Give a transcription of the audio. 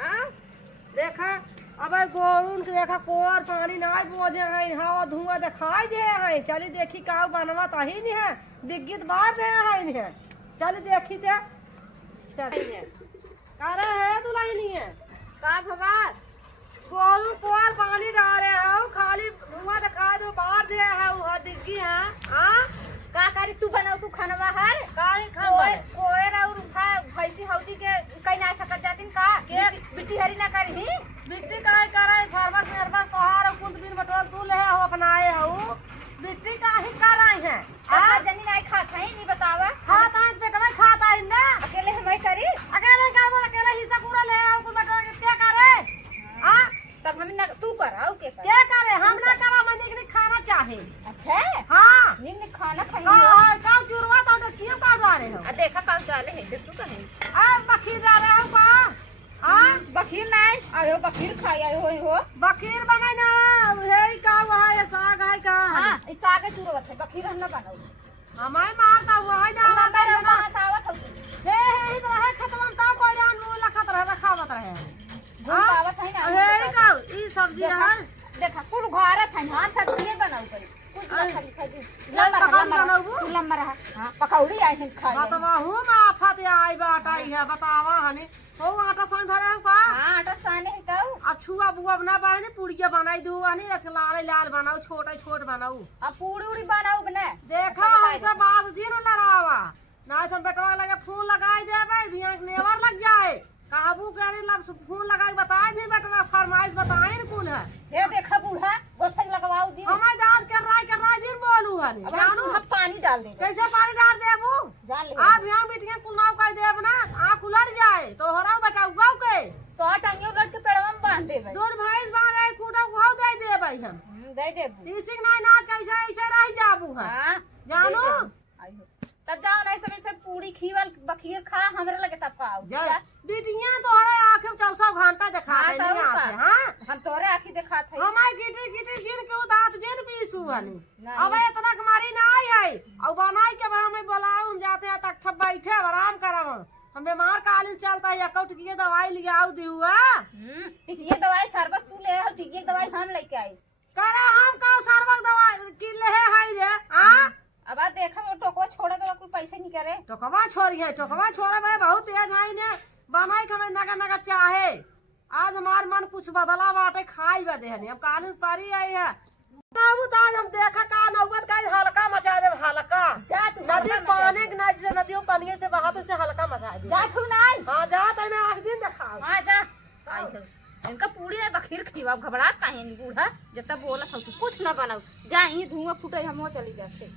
हां देखा अब गोरुन के देखा कोर पानी नहीं बोझे हैं हवा धुआं दिखाई दे हैं चली देखी का बनवा तही नहीं है डिग्गित बार दे हैं नहीं है चली देखी ते चल करे है दुलाई नहीं है का भगवान गोरू कोर पानी डाले हो खाली धुआं दिखा दो बाहर दे है वो डिग्गी है हां का करी तू बनाऊ तू खानवा है काहे खान कोयर और भैंसी हौदी के कहीं ना सकत जातिन का बिटी हरी ना करी बिट्टी काहे करे सरबस सरबस तोहार कुंत बिन बटोल तू ले हो अपनाए हो बिट्टी काहे कराई है आ जनी नहीं खात है नहीं बतावा खाता है पेटवा खाता है ना अकेले हम ही करी अकेले का बोल अकेले हिस्सा पूरा ले आओ कुल बटोल के क्या करे हां तब हम ना तू कराओ के कर क्या करे हम ना करा मन के खाना चाहे अच्छा हां निक खाना खाई हां का चुरवा तो डसकियो का डाले हो आ देखा कल डाले है देख तू कहीं आ बखीर डाले हो का हां बखीर नहीं आयो बखीर खाई आयो हो बखीर बनाई ना हे का वहां ये साग है का हां ई साग चूरवत है बखीर हम ना बनाऊ हमारे मारता हुआ है ना हमारे पास आवत हो हे तो है खत्म ता कोई जान वो लखत रहे रखावत रहे आवत है ना हे का ई सब्जी है देखा कुल घरत है हम सब्जी बनाऊ करी कुछ ना खाली खाली लम्बा रहा हां पकौड़ी आई है खाई बतवा हूं मैं आफत आई बाटा है बतावा हनी हो आटा सान धरे का हां आटा साने है तो अछुआ बुआ बना पाए ने पुड़िया बनाई दू हनी रसलाल लाल बनाऊ छोटा छोट बनाऊ अब पूड़ी उड़ी बनाऊ बने देखा हमसे बात जी न लड़ावा ना तुम बेटवा लगे फूल लगाई देबे बियां नेवर लग जाए काबू करे लब फूल लगाई बताई दे बेटवा फरमाइश बताई न कुल है ये देखा बूढ़ा गोसा लगवाऊ दी हमें याद कर रहा जी बोलू हनी अब हम चूल्हा पानी डाल दे कैसे पानी डाल देबू डाल ले आ बियां बिटिया कुलनाव कह देब ना आंख उलट जाए तो होराऊ बताऊ गाऊ के तो टंगे उलट के पेड़वा में बांध देबे दूध भैंस बांधे खूटा घाव दे देबै हम दे देबू तीसिक नहीं नाच कैसे ऐसे रह जाबू है हां जानो आइयो तब जाओ नहीं सब पूरी खीवल बखीर खा हमरे लगे तब का आओ बिटिया तोहरे आंख में 24 घंटा दिखा दे हां हम तोरे आंखी दिखात है हमार गिटी गिटी जिन के दांत जिन पीसू हनी अब इतना कमारी ना आई है और बनाई के हमें बुलाओ हम जाते हैं तक सब बैठे आराम करब हम बीमार काली चलता है अकाउंट की दवाई ले आओ दिहुआ टिकिए दवाई सरबस तू ले आ टिकिए दवाई हम लेके आई करे हम का सरबस दवाई की ले है रे हां अब आ देखा वो टोकवा छोड़े के कुल पैसे नहीं करे टोकवा छोड़ी है टोकवा छोड़े में बहुत तेज है ने बनाई के हमें नगा नगा चाहे आज हमार मन कुछ बदला बाटे खाई बदे है अब काली पारी आई है ताऊ ताज हम देखा का नौबत का हल्का मचा दे हल्का जा तू नदी पानी के नदी से नदियों पानी से बहा तो से हल्का मचा दे जा तू नहीं हां जा त मैं आख दिन दिखा हां जा आई सब इनका पूरी है बखीर खीवा घबरात काहे नहीं बूढ़ा जब तक बोला था कुछ ना बनाऊ जा ही धुआं फूटे हम चली जाते